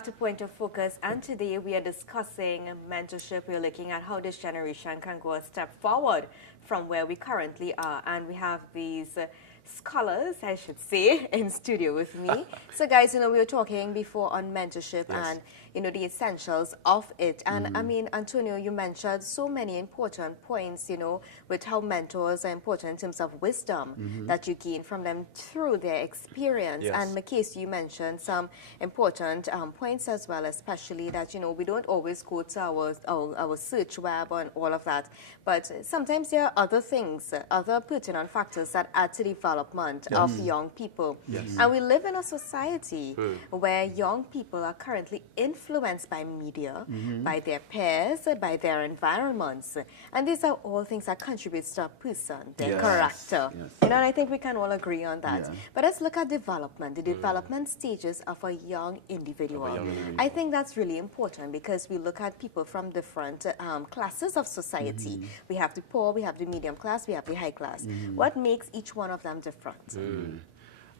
back to Point of Focus, and today we are discussing mentorship. We're looking at how this generation can go a step forward from where we currently are, and we have these scholars, I should say, in studio with me. So guys, we were talking before on mentorship and the essentials of it. And I mean, Antonio, you mentioned so many important points, with how mentors are important in terms of wisdom that you gain from them through their experience. And Makis, you mentioned some important points as well, especially that, we don't always go to our search web and all of that. But sometimes there are other things, other pertinent factors that add to the development of young people. And we live in a society where young people are currently influenced by media, by their peers, by their environments. And these are all things that contribute to a person, their character. And I think we can all agree on that. But let's look at development, the development stages of a young individual. I think that's really important because we look at people from different classes of society. We have the poor, we have the medium class, we have the high class. What makes each one of them different?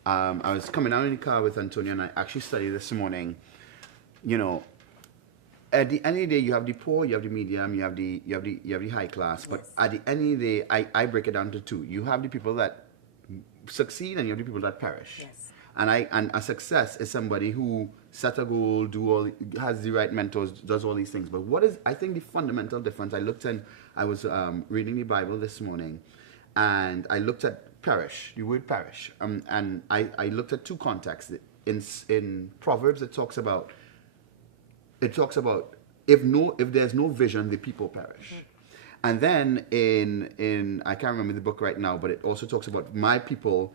I was coming out in the car with Antonio, and I actually studied this morning. At the end of the day, you have the poor, you have the medium, you have the high class. But at the end of the day, I break it down to two. You have the people that succeed, and you have the people that perish. And a success is somebody who set a goal, has the right mentors, does all these things. But what is, I think, the fundamental difference? I was reading the Bible this morning, and I looked at perish, the word perish, and I looked at two contexts. In Proverbs, it talks about if there's no vision, the people perish. And then in I can't remember the book right now, but it also talks about my people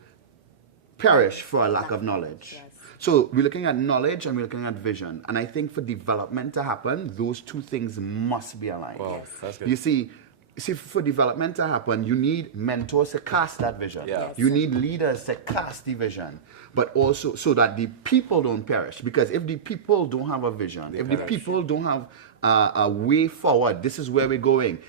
perish for a lack of knowledge. So we're looking at knowledge and we're looking at vision. And I think for development to happen, those two things must be aligned. Wow, that's good. You see, for development to happen, you need mentors to cast that vision. You need leaders to cast the vision, but also so that the people don't perish. Because if the people don't have a vision, the people don't have a way forward, this is where we're going.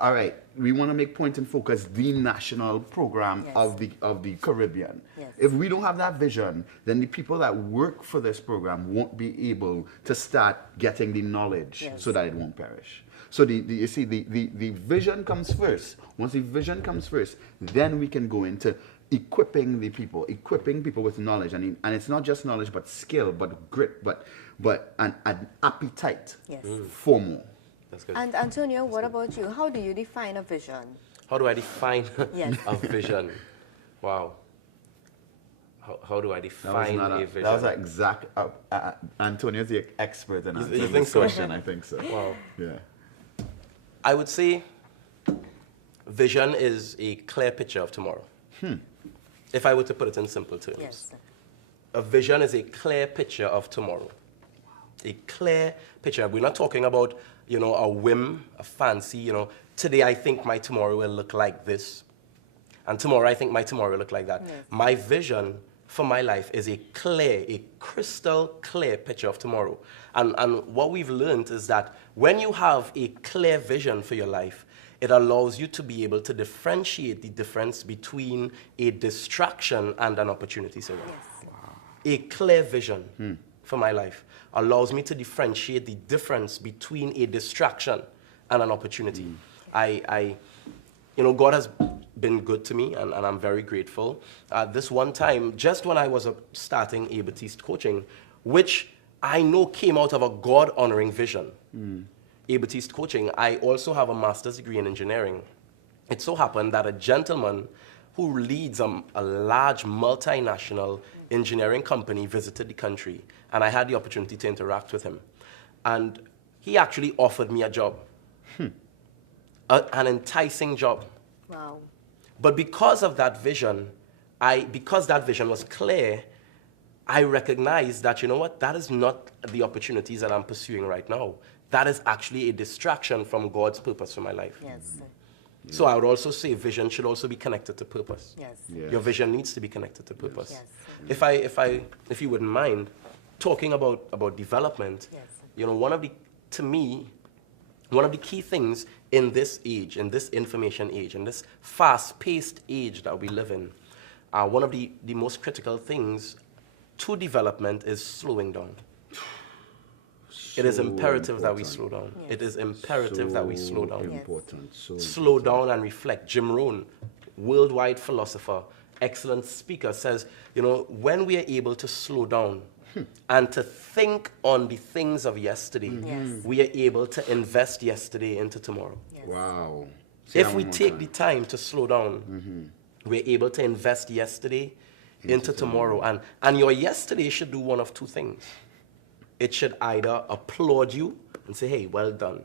All right, we want to make Point and Focus the national program of the Caribbean. If we don't have that vision, then the people that work for this program won't be able to start getting the knowledge so that it won't perish. So you see, the vision comes first. Once the vision comes first, then we can go into equipping people with knowledge. And it's not just knowledge, but skill, but grit, but an appetite for more. That's good. And Antonio, what about you? How do you define a vision? How do I define a vision? Wow. How do I define a vision? That was an exact. Antonio's the expert in answering this question. I think so. Wow. Yeah. I would say vision is a clear picture of tomorrow. If I were to put it in simple terms. A vision is a clear picture of tomorrow. A clear picture. We're not talking about, a whim, a fancy, today I think my tomorrow will look like this. And tomorrow I think my tomorrow will look like that. My vision for my life is a crystal clear picture of tomorrow. And what we've learned is that when you have a clear vision for your life, it allows you to be able to differentiate the difference between a distraction and an opportunity. So a clear vision for my life allows me to differentiate the difference between a distraction and an opportunity. God has been good to me, and I'm very grateful. This one time, just when I was starting A Baptiste coaching, which I know came out of a God-honoring vision. A Baptiste coaching, I also have a master's degree in engineering. It so happened that a gentleman who leads a large multinational engineering company visited the country, and I had the opportunity to interact with him. And he actually offered me a job, an enticing job. Wow. But because of that vision, because that vision was clear, I recognized that, that is not the opportunities that I'm pursuing right now. That is actually a distraction from God's purpose for my life. So I would also say vision should also be connected to purpose. Your vision needs to be connected to purpose. If you wouldn't mind talking about development, one of the key things in this age, in this information age, in this fast-paced age that we live in, one of the most critical things to development is slowing down. It is imperative that we slow down. Yes. It is imperative that we slow down. Important. Yes. So slow down and reflect. Jim Rohn, worldwide philosopher, excellent speaker, says, you know, when we are able to slow down and to think on the things of yesterday, we are able to invest yesterday into tomorrow. Yes. Wow. If we take the time to slow down, we're able to invest yesterday into tomorrow. And your yesterday should do one of two things. It should either applaud you and say, hey, well done.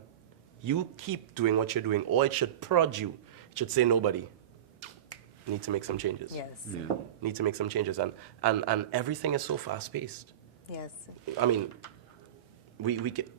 You keep doing what you're doing. Or it should prod you. It should say, nobody. Need to make some changes. Yes. Yeah. Need to make some changes. And everything is so fast-paced. Yes. I mean, we get,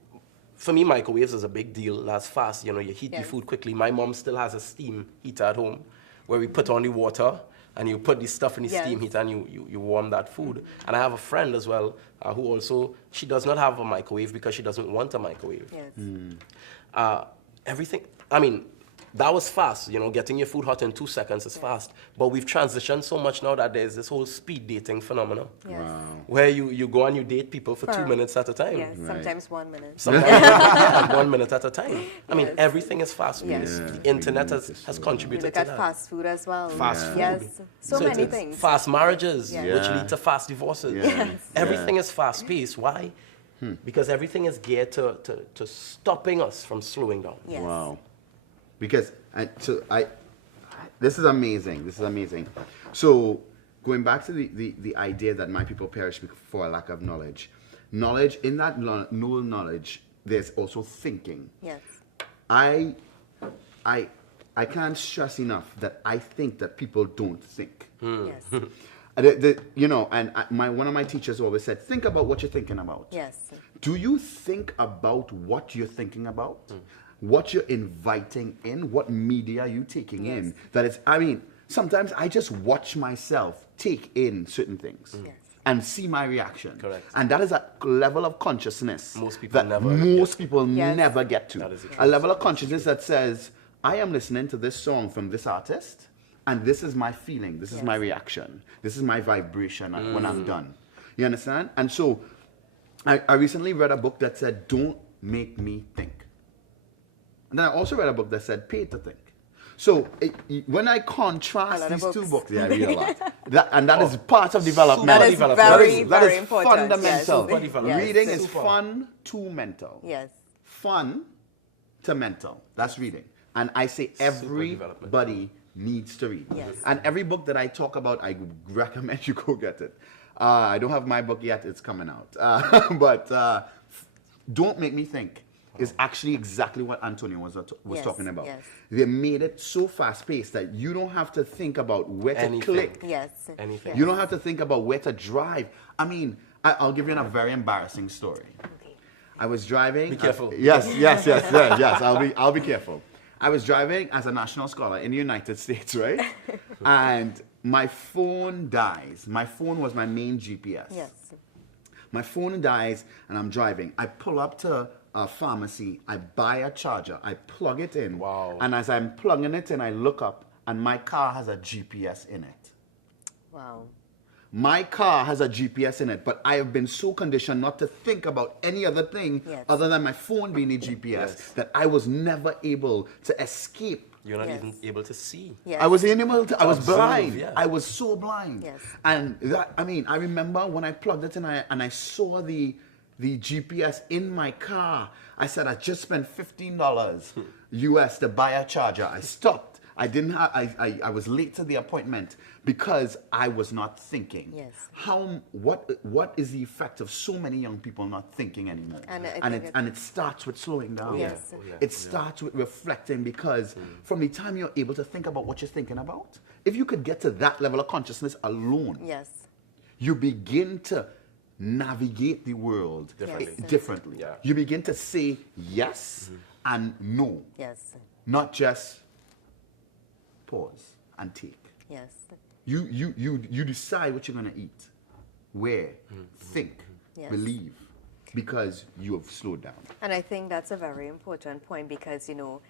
for me, microwaves is a big deal. That's fast. You know, you heat your food quickly. My mom still has a steam heater at home where we put on the water and you put the stuff in the steam heater and you warm that food. And I have a friend as well who also, she does not have a microwave because she doesn't want a microwave. Yes. Everything, I mean, that was fast. You know, getting your food hot in 2 seconds is fast. But we've transitioned so much now that there's this whole speed dating phenomenon. Yes. Wow. Where you go and you date people for 2 minutes at a time. Yes, sometimes 1 minute. Sometimes 1 minute at a time. I mean, everything is fast-paced. Yeah. The internet has contributed Look at to that. fast food as well. Fast food. Yes, so many things. Fast marriages, Yeah. which lead to fast divorces. Yes. Everything is fast-paced. Why? Because everything is geared to stopping us from slowing down. Yes. Wow. Because this is amazing. This is amazing. So going back to the idea that my people perish for a lack of knowledge. Knowledge, in that knowledge, there's also thinking. Yes. I can't stress enough that I think that people don't think. Yes. You know, and one of my teachers always said, think about what you're thinking about. Yes. Do you think about what you're thinking about? What you're inviting in? What media you taking in? That is, I mean, sometimes I just watch myself take in certain things. Yes. And see my reaction. Correct. And that is a level of consciousness Most people that never most get. people Yes. never get to. That is the A truth. level of consciousness that says, I am listening to this song from this artist, and this is my feeling, this is my reaction, this is my vibration when I'm done. You understand? And so, I recently read a book that said, don't make me think. And then I also read a book that said, pay to think. So when I contrast these two books, I read a lot. That is part of development. That is very, that very is important. fundamental. Yes. Yes. Reading is Super. fun to mental. Yes. Fun to mental. That's reading. And I say everybody needs to read. Yes. And every book that I talk about, I recommend you go get it. I don't have my book yet. It's coming out. But Don't Make Me Think is actually exactly what Antonio was talking about. Yes. They made it so fast-paced that you don't have to think about where to click. Yes. Anything. You don't have to think about where to drive. I mean, I'll give you a very embarrassing story. Okay. I was driving. Be careful. Yes. I'll be careful. I was driving as a national scholar in the United States, right? And my phone dies. My phone was my main GPS. Yes. My phone dies and I'm driving. I pull up to a pharmacy. I buy a charger. I plug it in. Wow. And as I'm plugging it in, I look up and my car has a GPS in it. Wow. My car has a GPS in it, but I have been so conditioned not to think about any other thing other than my phone being a GPS that I was never able to escape. You're not even able to see. Yes. I was unable to, I was observe, blind. yeah. I was so blind. Yes. And that, I mean, I remember when I plugged it in and I saw the GPS in my car. I said, I just spent $15 US to buy a charger. I stopped. I didn't have, I was late to the appointment because I was not thinking. Yes. What is the effect of so many young people not thinking anymore? And it starts with slowing down. Yes. It starts with reflecting because from the time you're able to think about what you're thinking about, if you could get to that level of consciousness alone, you begin to navigate the world differently. Yeah. You begin to say yes and no. Yes. Not just pause and take. Yes. You decide what you're gonna eat, where, think, believe, because you have slowed down. And I think that's a very important point because, you know,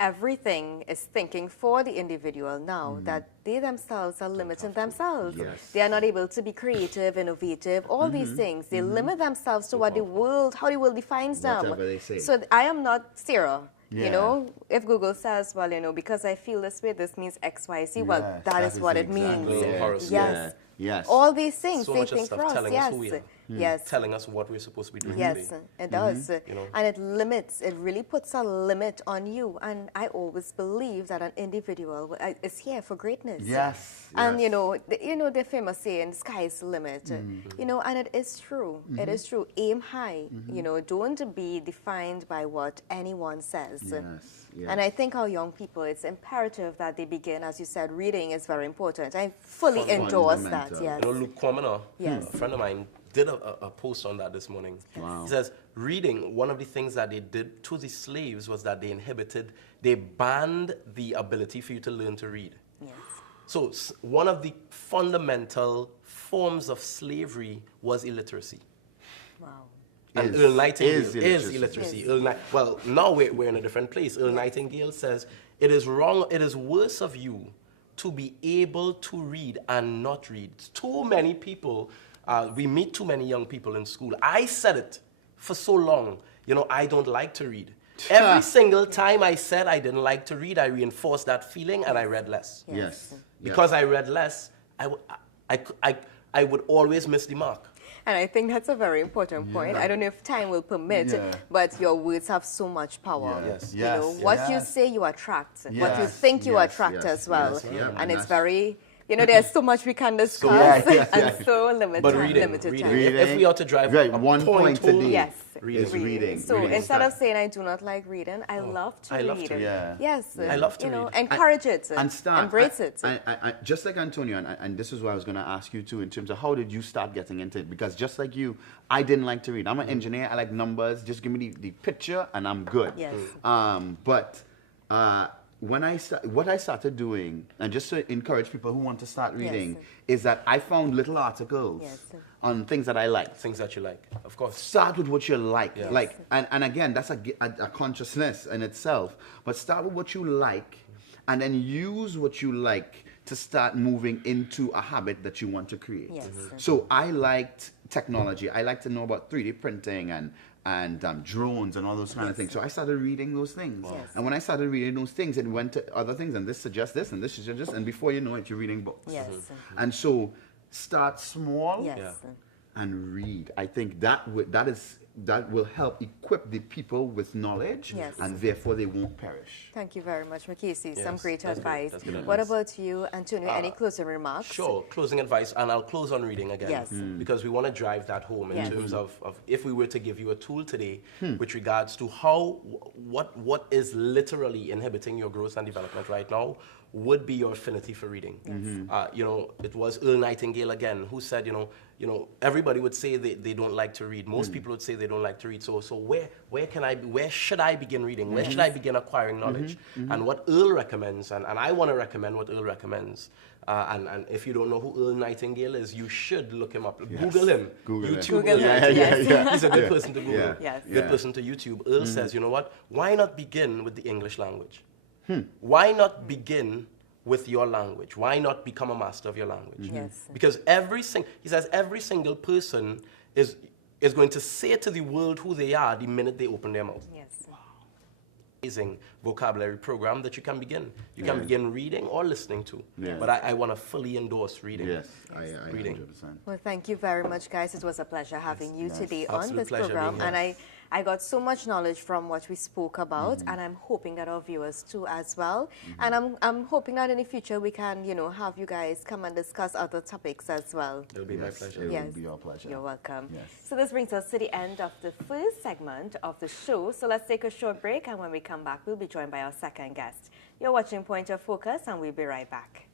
everything is thinking for the individual now, that they themselves are limiting themselves. Yes. They are not able to be creative, innovative, all these things. They limit themselves to what the world, how the world defines them. Whatever they say. So I am not Sarah. Yeah. You know, if Google says, well, you know, because I feel this way, this means X, Y, Z, well, Yes, that is what it exactly means. Horoscope. Yes. Yes. All these things, So they much of think stuff for us. telling Yes. us who we are. Yes. Telling us what we're supposed to be doing Yes, today. it does. You know? And it limits, it really puts a limit on you. And I always believe that an individual is here for greatness. Yes. And yes. you know the famous saying, "Sky is the limit." You know, and it is true. It is true. Aim high. You know, don't be defined by what anyone says. Yes. Yes. And I think our young people, it's imperative that they begin, as you said, reading is very important. I fully endorse that. Fundamental. Yes. You know, Luke Kwamina, Yes. a friend of mine, did a post on that this morning. Wow. He says, reading, one of the things that they did to the slaves was that they banned the ability for you to learn to read. Yes. So one of the fundamental forms of slavery was illiteracy. Wow. And Is- Earl Nightingale is is illiteracy. illiteracy. Well, now we're in a different place. Earl Nightingale says, it is wrong, it is worse of you to be able to read and not read. Too many people, we meet too many young people in school. I said it for so long, you know, I don't like to read. Every single time I said I didn't like to read, I reinforced that feeling and I read less. Yes. Because I read less, I would always miss the mark. And I think that's a very important point. I don't know if time will permit, Yeah. but your words have so much power. Yes. You know, what you say, you attract. What you Yes, think, you yes, attract yes, as well. yes, yeah, And and it's that's- very, you know, there's so much we can discuss yeah, and yeah. so limited, But reading, limited reading. time. If we are to drive Right, a 1 point a home, day. Yes, Is reading. So Reading instead of stuff. saying I do not like reading, I love to I read. love to read. Yeah. Yes. I love to you know, read. encourage it. And start. Embrace it. Just like Antonio, and this is what I was going to ask you too, in terms of how did you start getting into it? Because just like you, I didn't like to read. I'm an engineer. I like numbers. Just give me the picture, and I'm good. Yes. But what I started doing, and just to encourage people who want to start reading, is that I found little articles Yes. on things that I liked. Things that you like, of course. Start with what you like. Yes. Like, and again, that's a consciousness in itself. But start with what you like, and then use what you like to start moving into a habit that you want to create. Yes. So I liked technology. I like to know about 3D printing and drones and all those kind of things. So I started reading those things. Yes. And when I started reading those things, it went to other things, and this suggests this, and this suggests this, and before you know it, you're reading books. Yes. And so start small Yes. Yeah. and read. I think that will help equip the people with knowledge, Yes. and therefore they won't perish. Thank you very much, Makisi. Some Yes, great that's good. advice. That's good What advice. about you, Antonio? Any closing remarks? Sure, closing advice, and I'll close on reading again. Yes. Because we want to drive that home in Yes. terms of if we were to give you a tool today with regards to what is literally inhibiting your growth and development right now, would be your affinity for reading. You know, it was Earl Nightingale again who said, you know, everybody would say they don't like to read. Most people would say they don't like to read. So where should I begin reading? Where should I begin acquiring knowledge? And what Earl recommends, and I want to recommend what Earl recommends. And if you don't know who Earl Nightingale is, you should look him up. Yes. Google him. Google him. YouTube Google Earl him, Nightingale. yes. He's a good person to Google. Yeah. Yes. Good Yeah. person to YouTube. Earl says, you know what? Why not begin with the English language? Why not begin with your language? Why not become a master of your language? Yes. Because he says every single person is going to say to the world who they are the minute they open their mouth. Yes. Amazing vocabulary program that you can begin. You can begin reading or listening to. Yeah. But I want to fully endorse reading. Yes, I Reading. 100%. Well, thank you very much, guys. It was a pleasure having you today on Absolute this pleasure program. being here. And I got so much knowledge from what we spoke about, and I'm hoping that our viewers too as well. And I'm hoping that in the future we can, you know, have you guys come and discuss other topics as well. It'll be my Yes, pleasure. it Yes. will be our pleasure. You're welcome. Yes. So this brings us to the end of the first segment of the show. So let's take a short break, and when we come back, we'll be joined by our second guest. You're watching Point of Focus, and we'll be right back.